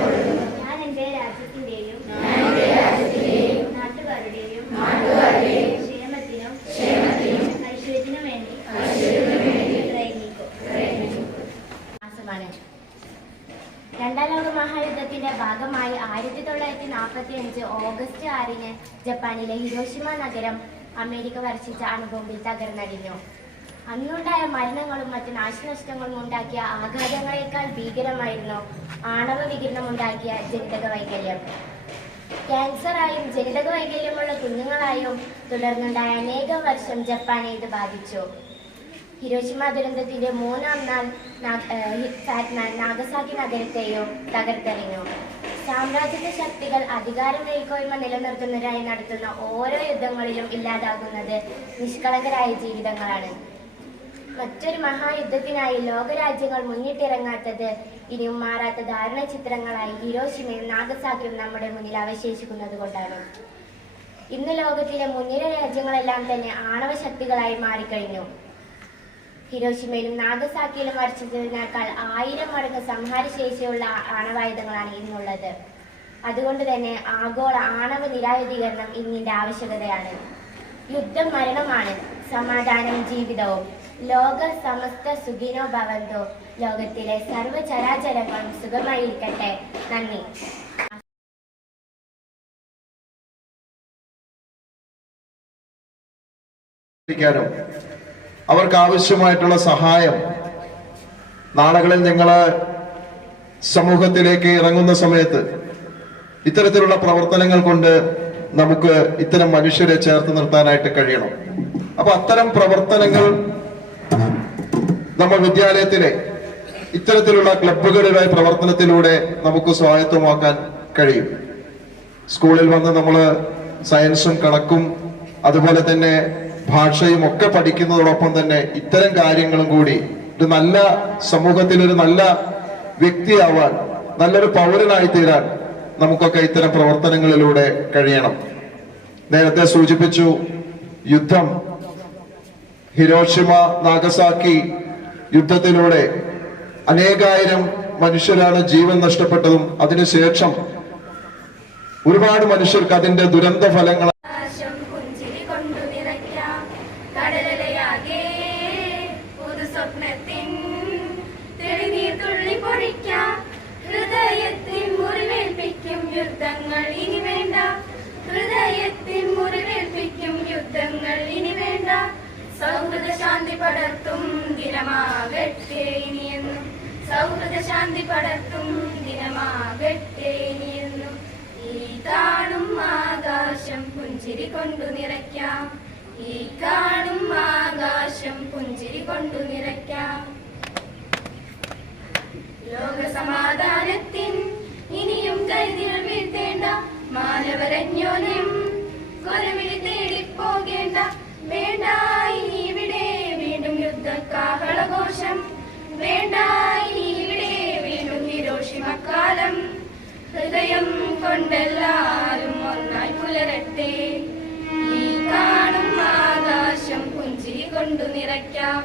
കൊള്ളുന്നു. ഞാൻ എൻ്റെ രാജ്യത്തിൻ്റെയും നാട്ടുകാരുടെയും ക്ഷേമത്തിനും ഐശ്വര്യത്തിനും വേണ്ടി പ്രയത്നിക്കും. രണ്ടാം ലോക മഹായുദ്ധത്തിന്റെ ഭാഗമായി 1945 ഓഗസ്റ്റ് 6 ജപ്പാനിലെ ഹിരോഷിമ നഗരം അമേരിക്ക വർഷിച്ച അണുബോംബിൽ തകർന്നടിഞ്ഞു. അന്നുണ്ടായ മരണങ്ങളും മറ്റു നാശനഷ്ടങ്ങളും ഉണ്ടാക്കിയ ആഘാതങ്ങളെക്കാൾ ഭീകരമായിരുന്നു ആണവ വികിരണം ഉണ്ടാക്കിയ ജനിതക വൈകല്യം. ക്യാൻസറായും ജനിതക വൈകല്യമുള്ള കുഞ്ഞുങ്ങളായും തുടർന്നുണ്ടായ അനേകം വർഷം ജപ്പാനെ ഇത് ബാധിച്ചു. ഹിരോഷിമ ദുരന്തത്തിന്റെ 3-ാം നാൾ നാഗസാക്കി നഗരത്തെയും തകർത്തെറിഞ്ഞു. സാമ്രാജ്യത്വ ശക്തികൾ അധികാര മേൽക്കോയ്മ നിലനിർത്തുന്നതിനായി നടത്തുന്ന ഓരോ യുദ്ധങ്ങളിലും ഇല്ലാതാകുന്നത് നിഷ്കളങ്കരായ ജീവിതങ്ങളാണ്. മറ്റൊരു മഹായുദ്ധത്തിനായി ലോകരാജ്യങ്ങൾ മുന്നിട്ടിറങ്ങാത്തത് ഇനിയും മാറാത്ത ധാരണ ചിത്രങ്ങളായി ഹിരോഷിമയും നാഗസാക്കിയും നമ്മുടെ മുന്നിൽ അവശേഷിക്കുന്നത് കൊണ്ടാണ്. ഇന്ന് ലോകത്തിലെ മുൻനിര രാജ്യങ്ങളെല്ലാം തന്നെ ആണവ ശക്തികളായി മാറിക്കഴിഞ്ഞു. ഹിരോഷിമയിലും നാഗസാക്കിയിലും വർഷിച്ചതിനേക്കാൾ 1000 മടങ്ങ് സംഹാരശേഷിയുള്ള ആണവായുധങ്ങളാണ് ഇന്നുള്ളത്. അതുകൊണ്ട് തന്നെ ആഗോള ആണവ നിരായുധീകരണം ഇന്നിന്റെ ആവശ്യകതയാണ്. യുദ്ധം മരണമാണ്, സമാധാനം ജീവിതവും. ലോക സമസ്ത സുഖിനോ ഭവന്തു. ലോകത്തിലെ സർവ്വചരാചരങ്ങളും സുഖമായിരിക്കട്ടെ. നന്ദി. അവർക്ക് ആവശ്യമായിട്ടുള്ള സഹായം നാളുകളിൽ നിങ്ങൾ സമൂഹത്തിലേക്ക് ഇറങ്ങുന്ന സമയത്ത് ഇത്തരത്തിലുള്ള പ്രവർത്തനങ്ങൾ കൊണ്ട് നമുക്ക് ഇത്തരം മനുഷ്യരെ ചേർത്ത് നിർത്താനായിട്ട് കഴിയണം. അപ്പൊ അത്തരം പ്രവർത്തനങ്ങൾ നമ്മൾ വിദ്യാലയത്തിലെ ഇത്തരത്തിലുള്ള ക്ലബ്ബുകളുടെ പ്രവർത്തനത്തിലൂടെ നമുക്ക് സ്വായത്തമാക്കാൻ കഴിയും. സ്കൂളിൽ വന്ന് നമ്മൾ സയൻസും കണക്കും അതുപോലെ തന്നെ ഭാഷയും ഒക്കെ പഠിക്കുന്നതോടൊപ്പം തന്നെ ഇത്തരം കാര്യങ്ങളും കൂടി ഒരു നല്ല സമൂഹത്തിൽ ഒരു നല്ല വ്യക്തിയാവാൻ, നല്ലൊരു പൗരനായി തീരാൻ നമുക്കൊക്കെ ഇത്തരം പ്രവർത്തനങ്ങളിലൂടെ കഴിയണം. നേരത്തെ സൂചിപ്പിച്ചു, യുദ്ധം, ഹിരോഷിമ നാഗസാക്കി യുദ്ധത്തിലൂടെ അനേകായിരം മനുഷ്യരാണ് ജീവൻ നഷ്ടപ്പെട്ടതും അതിനുശേഷം ഒരുപാട് മനുഷ്യർക്ക് അതിന്റെ ദുരന്ത ഫലങ്ങൾ യുദ്ധങ്ങൾ ഇനി വേണ്ട, ഹൃദയത്തിൽ മുറിവേൽപ്പിക്കും യുദ്ധങ്ങൾ ഇനി വേണ്ട. സൗഹൃദ ശാന്തി പടർത്തും ദിനമാകട്ടെ ഇനിയെന്നും, സൗഹൃദ ശാന്തി പടർത്തും ദിനമാകട്ടെ ഇനിയെന്നും. ഈ കാണും ആകാശം പുഞ്ചിരി കൊണ്ടു നിറയ്ക്കാം, ഈ കാണും ആകാശം പുഞ്ചിരി കൊണ്ടു നിറയ്ക്കാം. ലോക സമാധാനത്തിൻ ഇനിയും കരുതികൾ വീഴ്ത്തേണ്ട, മാനവരന്യോന്യം കൊലവിളി തേടിപ്പോകേണ്ട. വേണ്ട ഇനി ഇവിടെ വീണ്ടും യുദ്ധകാഹളഘോഷം, വേണ്ട ഇനി ഇവിടെ വീണ്ടും ഹിരോഷിമക്കാലം. ഹൃദയം കൊണ്ടെല്ലാരും ഒന്നായി പുലരട്ടെ, ഈ കാണും ആകാശം പുഞ്ചിരി കൊണ്ടു നിറയ്ക്കാം.